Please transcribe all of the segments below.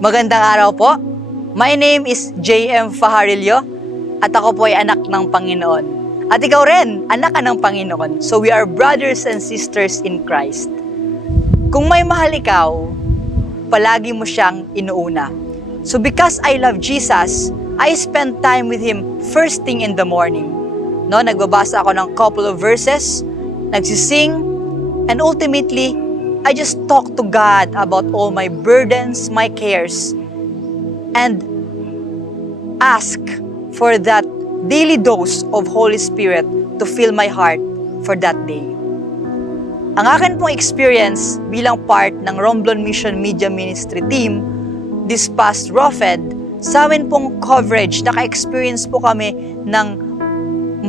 Magandang araw po. My name is J.M. Fajarillo at ako po ay anak ng Panginoon. At ikaw rin, anak ka ng Panginoon. So we are brothers and sisters in Christ. Kung may mahal ikaw, palagi mo siyang inuuna. So because I love Jesus, I spend time with Him first thing in the morning. No, nagbabasa ako ng couple of verses, nagsising, and ultimately, I just talk to God about all my burdens, my cares, and ask for that daily dose of Holy Spirit to fill my heart for that day. Ang akin pong experience bilang part ng Romblon Mission Media Ministry team, this past ROFED, sa amin pong coverage, naka-experience po kami ng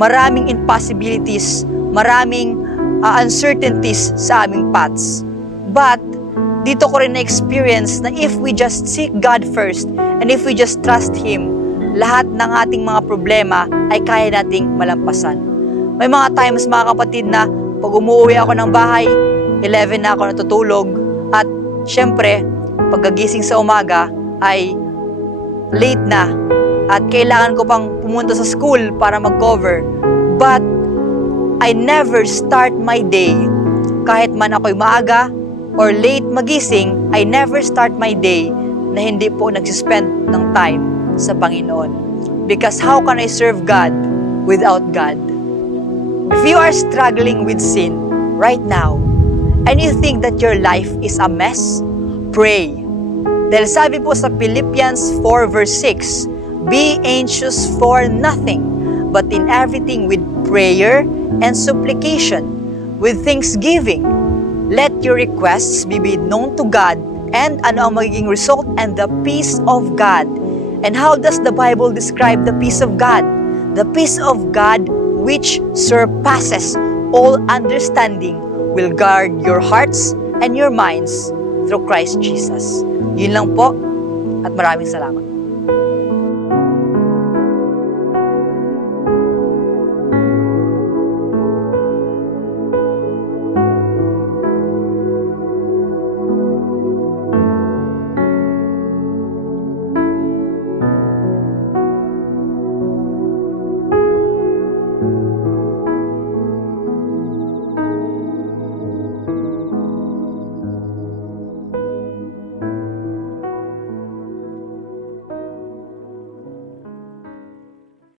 maraming impossibilities, maraming uncertainties sa aming paths. But, dito ko rin na-experience na if we just seek God first and if we just trust Him, lahat ng ating mga problema ay kaya nating malampasan. May mga times, mga kapatid, na pag umuwi ako ng bahay, 11 na ako natutulog, at syempre, pagkagising sa umaga ay late na at kailangan ko pang pumunta sa school para mag-cover. But, I never start my day, kahit man ako'y maaga or late magising, I never start my day na hindi po nagsispend ng time sa Panginoon. Because how can I serve God without God? If you are struggling with sin right now, and you think that your life is a mess, pray. Dahil sabi po sa Philippians 4 verse 6, be anxious for nothing, but in everything with prayer and supplication, with thanksgiving, let your requests be made known to God, and ano ang magiging result? And the peace of God. And how does the Bible describe the peace of God? The peace of God which surpasses all understanding will guard your hearts and your minds through Christ Jesus. Yun lang po, at maraming salamat.